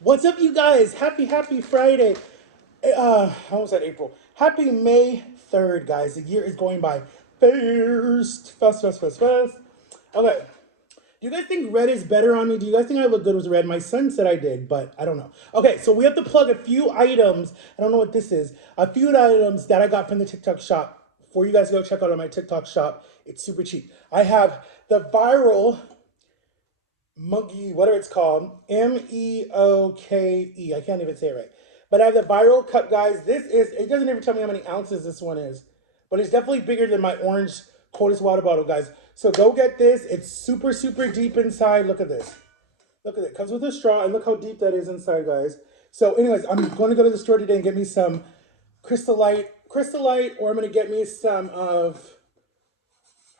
What's up, you guys? Happy Friday. I almost said April. Happy May 3rd, guys. The year is going by fast. Okay. Do you guys think red is better on me? Do you guys think I look good with red? My son said I did, but I don't know. Okay, so we have to plug a few items. I don't know what this is. A few items that I got from the TikTok shop for you guys to go check out on my TikTok shop. It's super cheap. I have the viral monkey, whatever it's called, Meoke. I can't even say it right. But I have the viral cup, guys. This is, it doesn't even tell me how many ounces this one is, but it's definitely bigger than my orange coldest water bottle, guys. So go get this. It's super deep inside. Look at this. Look at it. It comes with a straw, and look how deep that is inside, guys. So, anyways, I'm going to go to the store today and get me some Crystal Light, or I'm going to get me some of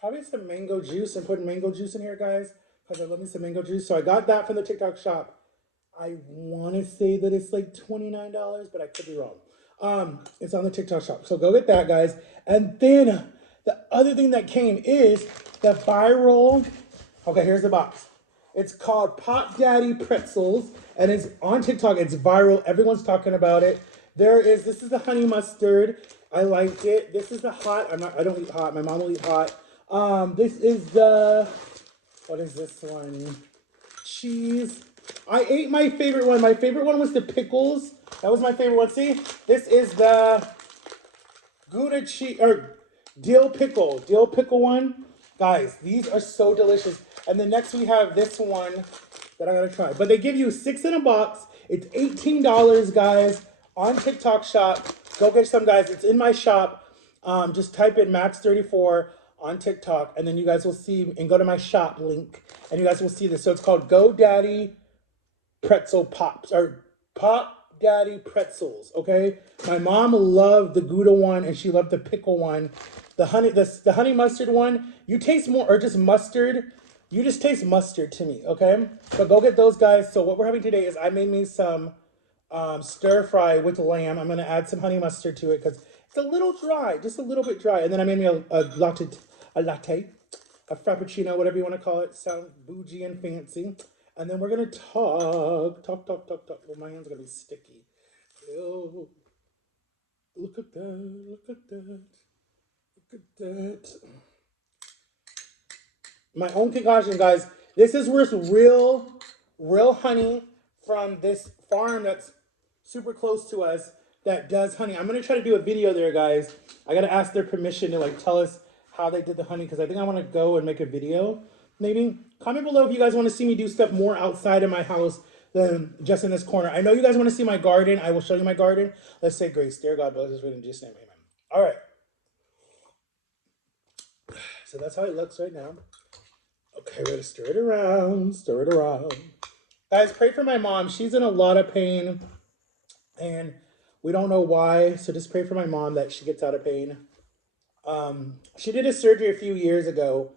probably some mango juice and put mango juice in here, guys, because I love me some mango juice. So I got that from the TikTok shop. I want to say that it's like $29, but I could be wrong. It's on the TikTok shop. So go get that, guys. And then the other thing that came is the viral. Okay, here's the box. It's called Pop Daddy Pretzels, and it's on TikTok. It's viral. Everyone's talking about it. This is the honey mustard. I liked it. This is the hot. I don't eat hot. My mom will eat hot. This is the, what is this one? Cheese. I ate my favorite one. My favorite one was the pickles. That was my favorite one. See, this is the Gouda cheese or dill pickle one. Guys, these are so delicious. And then next we have this one that I gotta try. But they give you 6 in a box. It's $18, guys, on TikTok shop. Go get some, guys. It's in my shop. Just type in Max34 on TikTok, and then you guys will see, and go to my shop link, and you guys will see this. So it's called GoDaddy Pretzel Pops, or Pop Daddy Pretzels, okay? My mom loved the Gouda one, and she loved the pickle one. The honey mustard one, you taste more, or just mustard. You just taste mustard to me, okay? But go get those, guys. So what we're having today is I made me some stir fry with lamb. I'm gonna add some honey mustard to it because it's a little dry, just a little bit dry. And then I made me a latte, a frappuccino, whatever you want to call it. Sound bougie and fancy. And then we're gonna talk. Well, my hands are gonna be sticky. Oh, look at that! Look at that! Look at that! My own concoction, guys. This is worth real honey from this farm that's super close to us that does honey. I'm gonna try to do a video there, guys. I gotta ask their permission to like tell us how they did the honey, because I think I want to go and make a video. Maybe comment below if you guys want to see me do stuff more outside of my house than just in this corner. I know you guys want to see my garden. I will show you my garden. Let's say grace. Dear God, bless us in Jesus' name, amen. All right. So that's how it looks right now. Okay, we're gonna stir it around, stir it around. Guys, pray for my mom. She's in a lot of pain, and we don't know why. So just pray for my mom that she gets out of pain. She did a surgery a few years ago,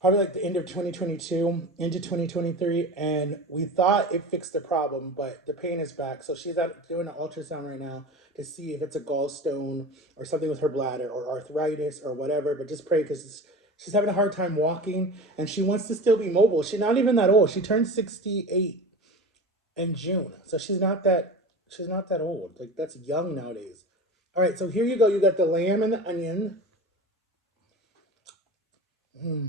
probably like the end of 2022 into 2023, and we thought it fixed the problem, but the pain is back. So she's out doing an ultrasound right now to see if it's a gallstone or something with her bladder or arthritis or whatever. But just pray, because she's having a hard time walking, and she wants to still be mobile. She's not even that old. She turned 68 in June, so she's not that old. Like, that's young nowadays. All right, so here you go. You got the lamb and the onion. Mm-hmm.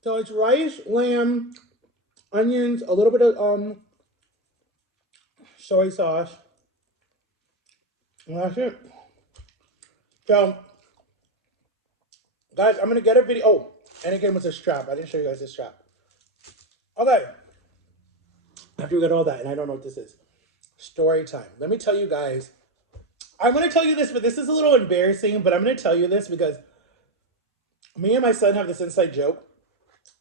So it's rice, lamb, onions, a little bit of soy sauce, and that's it. So, guys, I'm gonna get a video. Oh, and again with a strap. I didn't show you guys this strap. Okay. After we get all that, and I don't know what this is. Story time. Let me tell you guys. I'm gonna tell you this, but this is a little embarrassing. But I'm gonna tell you this because me and my son have this inside joke,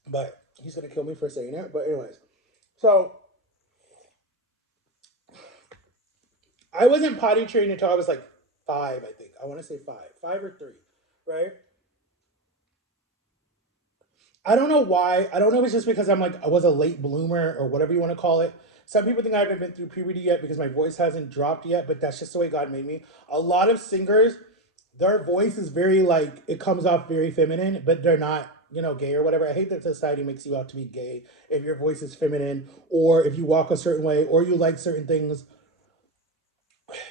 but he's gonna kill me for saying it. But anyways, so I wasn't potty trained until I was like 5, I think. I want to say 5 or 3, right? I don't know why. I don't know if it's just because I was a late bloomer or whatever you want to call it. Some people think I haven't been through puberty yet because my voice hasn't dropped yet, but that's just the way God made me. A lot of singers, their voice is very like, it comes off very feminine, but they're not. gay or whatever. I hate that society makes you out to be gay if your voice is feminine or if you walk a certain way or you like certain things.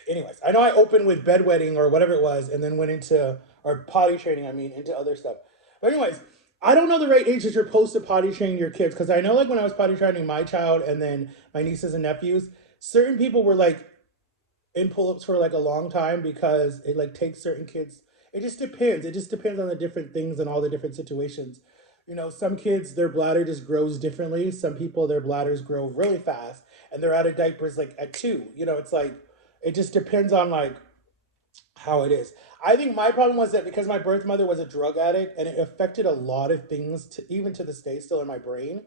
Anyways, I know I opened with bedwetting or whatever it was and then went into, or potty training, I mean, into other stuff. But anyways, I don't know the right age that you're supposed to potty train your kids because I know like when I was potty training my child and then my nieces and nephews, certain people were like in pull-ups for like a long time because it like takes certain kids. It just depends. It just depends on the different things and all the different situations. Some kids their bladder just grows differently. Some people their bladders grow really fast and they're out of diapers like at 2. It's like it just depends on like how it is. I think my problem was that because my birth mother was a drug addict and it affected a lot of things to even to this day still in my brain.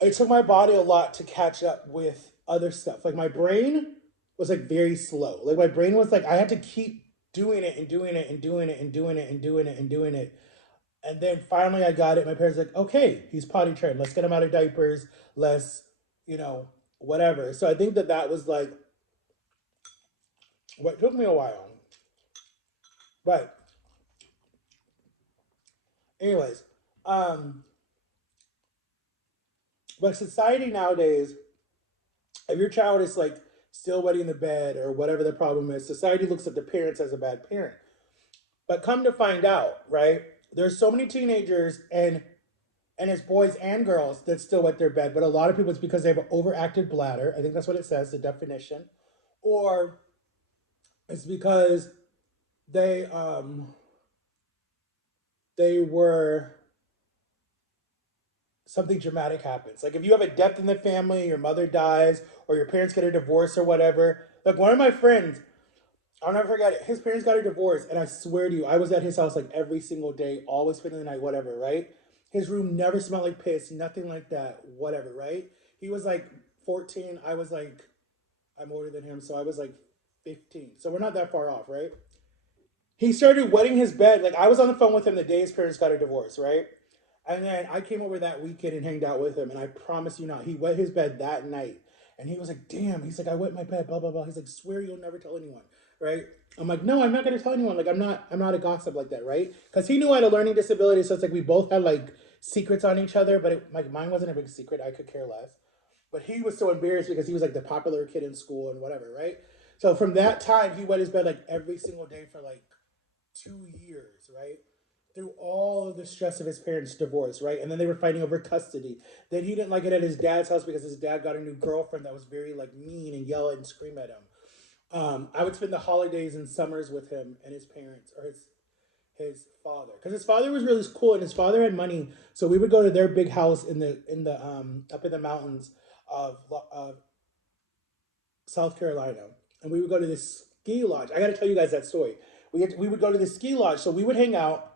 It took my body a lot to catch up with other stuff. Like my brain was like very slow. Like my brain was like I had to keep doing it and doing it and doing it and doing it and doing it and doing it. And then finally I got it. My parents were like, okay, he's potty trained. Let's get him out of diapers. Let's, whatever. So I think that that was like what took me a while. But anyways, um, but society nowadays, if your child is like still wetting the bed or whatever the problem is, society looks at the parents as a bad parent. But come to find out, right? There's so many teenagers and it's boys and girls that still wet their bed, but a lot of people it's because they have an overactive bladder. I think that's what it says, the definition. Or it's because they they were something dramatic happens. Like if you have a death in the family, your mother dies, or your parents get a divorce or whatever. Like one of my friends, I'll never forget it. His parents got a divorce, and I swear to you, I was at his house like every single day, always spending the night, whatever, right? His room never smelled like piss, nothing like that, whatever, right? He was like 14. I was like, I'm older than him, so I was like 15. So we're not that far off, right? He started wetting his bed. Like I was on the phone with him the day his parents got a divorce, right? And then I came over that weekend and hanged out with him, and I promise you not, he wet his bed that night. And he was like, damn, he's like, I wet my bed, blah, blah, blah. He's like, swear you'll never tell anyone, right? I'm like, no, I'm not gonna tell anyone. Like, I'm not a gossip like that, right? Because he knew I had a learning disability, so it's like we both had like secrets on each other, but like mine wasn't a big secret. I could care less. But he was so embarrassed because he was like the popular kid in school and whatever, right? So from that time, he wet his bed like every single day for like 2 years, right? Through all of the stress of his parents' divorce, right? And then they were fighting over custody. Then he didn't like it at his dad's house because his dad got a new girlfriend that was very like mean and yell and scream at him. I would spend the holidays and summers with him and his parents or his father because his father was really cool and his father had money, so we would go to their big house in the up in the mountains of South Carolina, and we would go to this ski lodge. I got to tell you guys that story. We would go to this ski lodge, so we would hang out,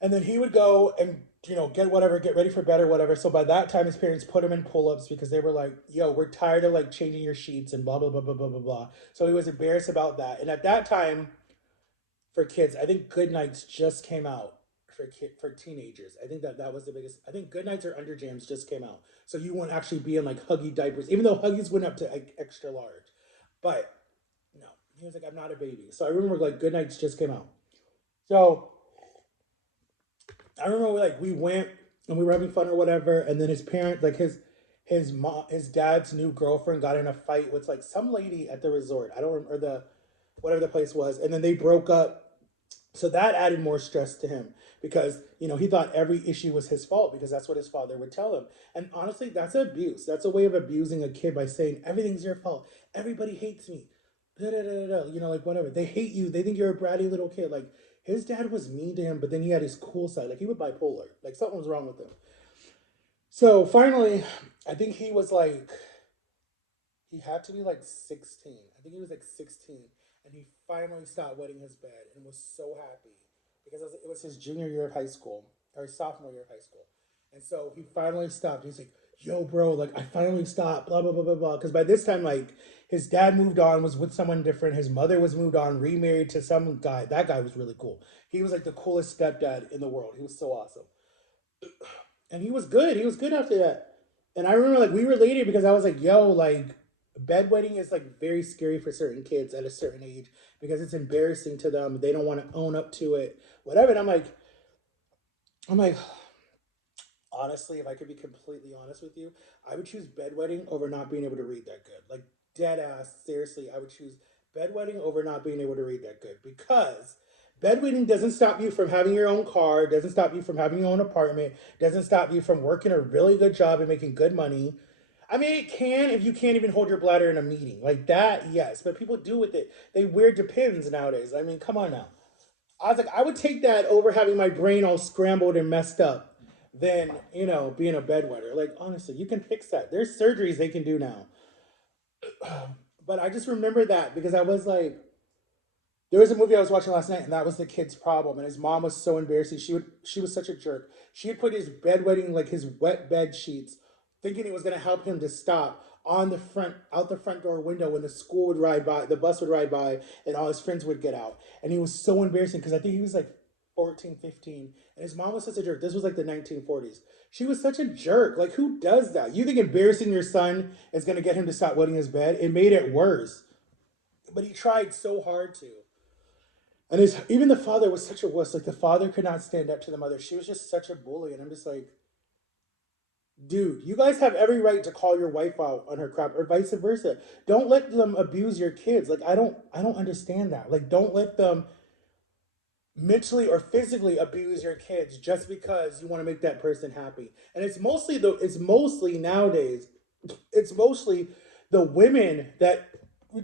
and then he would go and get whatever, get ready for bed or whatever. So by that time, his parents put him in pull ups because they were like, "Yo, we're tired of like changing your sheets and blah blah blah blah blah blah blah." So he was embarrassed about that. And at that time, for kids, I think Good Nights just came out for teenagers. I think that that was the biggest. I think Good Nights or Underjams just came out, so you won't actually be in like Huggy diapers, even though Huggies went up to like extra large. But no, he was like, "I'm not a baby." So I remember like Good Nights just came out. So I remember like we went and we were having fun or whatever, and then his parent, like his mom, his dad's new girlfriend got in a fight with like some lady at the resort. I don't remember the whatever the place was, and then they broke up. So that added more stress to him because he thought every issue was his fault because that's what his father would tell him. And honestly, that's abuse. That's a way of abusing a kid by saying everything's your fault. Everybody hates me. Da, da, da, da, da. Like whatever. They hate you. They think you're a bratty little kid. Like his dad was mean to him, but then he had his cool side. Like he was bipolar. Like something was wrong with him. So finally, I think he was like he had to be like 16. I think he was like 16. And he finally stopped wetting his bed and was so happy because it was his junior year of high school or his sophomore year of high school. And so he finally stopped. He's like, yo, bro, like I finally stopped, blah, blah, blah, blah, blah. Because by this time, like his dad moved on, was with someone different. His mother was moved on, remarried to some guy. That guy was really cool. He was like the coolest stepdad in the world. He was so awesome. And he was good. He was good after that. And I remember like we related because I was like, yo, like bedwetting is like very scary for certain kids at a certain age because it's embarrassing to them. They don't want to own up to it, whatever. And I'm like, I'm like, honestly, if I could be completely honest with you, I would choose bedwetting over not being able to read that good. Like dead ass, seriously, I would choose bedwetting over not being able to read that good because bedwetting doesn't stop you from having your own car, doesn't stop you from having your own apartment, doesn't stop you from working a really good job and making good money. I mean, it can if you can't even hold your bladder in a meeting. Like that, yes. But people do with it. They wear Depends nowadays. I mean, come on now. I was like, I would take that over having my brain all scrambled and messed up than, being a bedwetter. Like, honestly, you can fix that. There's surgeries they can do now. But I just remember that because I was like, there was a movie I was watching last night, and that was the kid's problem. And his mom was so embarrassing. She was such a jerk. She had put his bedwetting, like his wet bed sheets, thinking it was gonna help him to stop on the front out the front door window when the school would ride by, the bus would ride by, and all his friends would get out. And he was so embarrassing because I think he was like 14, 15. And his mom was such a jerk. This was like the 1940s. She was such a jerk. Like, who does that? You think embarrassing your son is gonna get him to stop wetting his bed? It made it worse. But he tried so hard to. And even the father was such a wuss. Like the father could not stand up to the mother. She was just such a bully. And I'm just like, dude, you guys have every right to call your wife out on her crap, or vice versa. Don't let them abuse your kids. Like I don't understand that. Like don't let them mentally or physically abuse your kids just because you want to make that person happy. And it's mostly nowadays, it's mostly the women that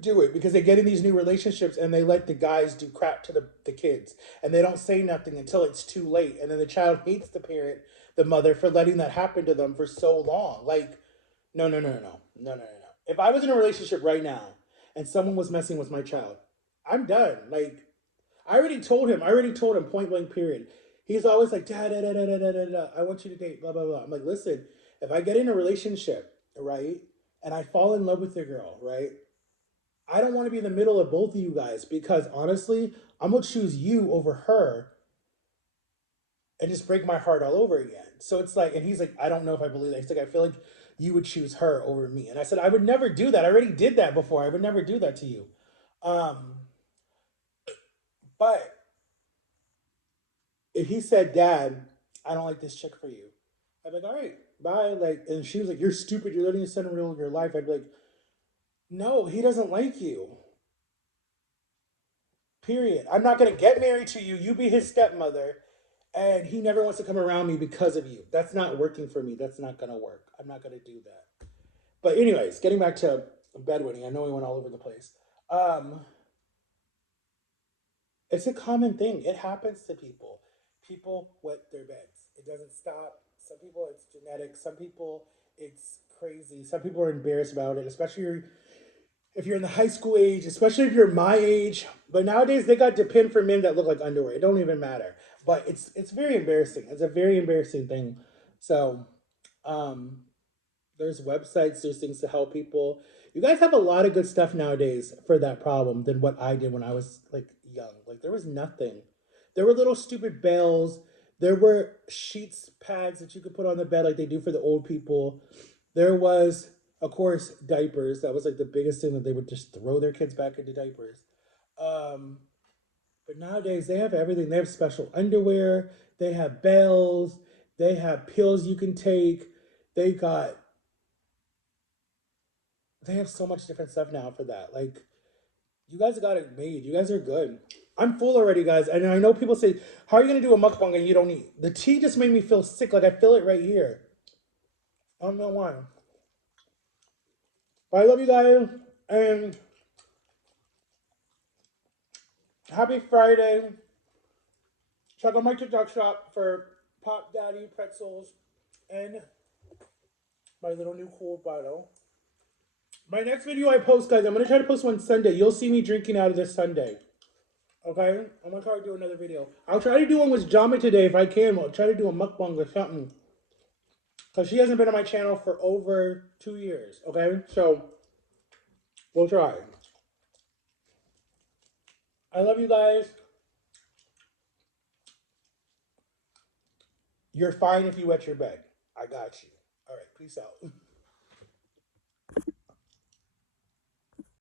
do it because they get in these new relationships and they let the guys do crap to the kids, and they don't say nothing until it's too late, and then the child hates the parent, the mother, for letting that happen to them for so long. Like, no, no, no, no, no, no, no, no. If I was in a relationship right now and someone was messing with my child, I'm done. Like, I already told him point blank period. He's always like, da da da da da da da da. I want you to date, blah blah blah. I'm like, listen, if I get in a relationship, right, and I fall in love with the girl, right, I don't want to be in the middle of both of you guys because honestly, I'm gonna choose you over her and just break my heart all over again. So it's like, and he's like, I don't know if I believe that. He's like, I feel like you would choose her over me. And I said, I would never do that. I already did that before. I would never do that to you. Um, but if he said, Dad, I don't like this chick for you, I'd be like, all right, bye. Like, and she was like, you're stupid. You're letting your son rule your life. I'd be like, no, he doesn't like you. Period. I'm not gonna get married to you. You be his stepmother, and he never wants to come around me because of you. That's not working for me. That's not gonna work. I'm not gonna do that. But anyways, getting back to bedwetting. I know we went all over the place. Um, it's a common thing. It happens to people. People wet their beds. It doesn't stop. Some people it's genetic. Some people it's crazy. Some people are embarrassed about it, especially if you're in the high school age, especially if you're my age. But nowadays they got Depend for men that look like underwear. It don't even matter. But it's very embarrassing. It's a very embarrassing thing. So um, there's websites, there's things to help people. You guys have a lot of good stuff nowadays for that problem than what I did when I was like young. Like there was nothing. There were little stupid bells. There were sheets, pads that you could put on the bed like they do for the old people. There was, of course, diapers. That was like the biggest thing that they would just throw their kids back into diapers. Um, but nowadays they have everything. They have special underwear. They have bells. They have pills you can take. They got they have so much different stuff now for that. Like, you guys got it made. You guys are good. I'm full already, guys. And I know people say, how are you going to do a mukbang and you don't eat? The tea just made me feel sick. Like, I feel it right here. I don't know why. But I love you guys. And happy Friday. Check out my TikTok shop for Pop Daddy pretzels and my little new cool bottle. My next video I post, guys, I'm going to try to post one Sunday. You'll see me drinking out of this Sunday. Okay, I'm gonna try to do another video. I'll try to do one with Jama today if I can. I'll try to do a mukbang or something. Because she hasn't been on my channel for over 2 years. Okay, so we'll try. I love you guys. You're fine if you wet your bed. I got you. All right, peace out.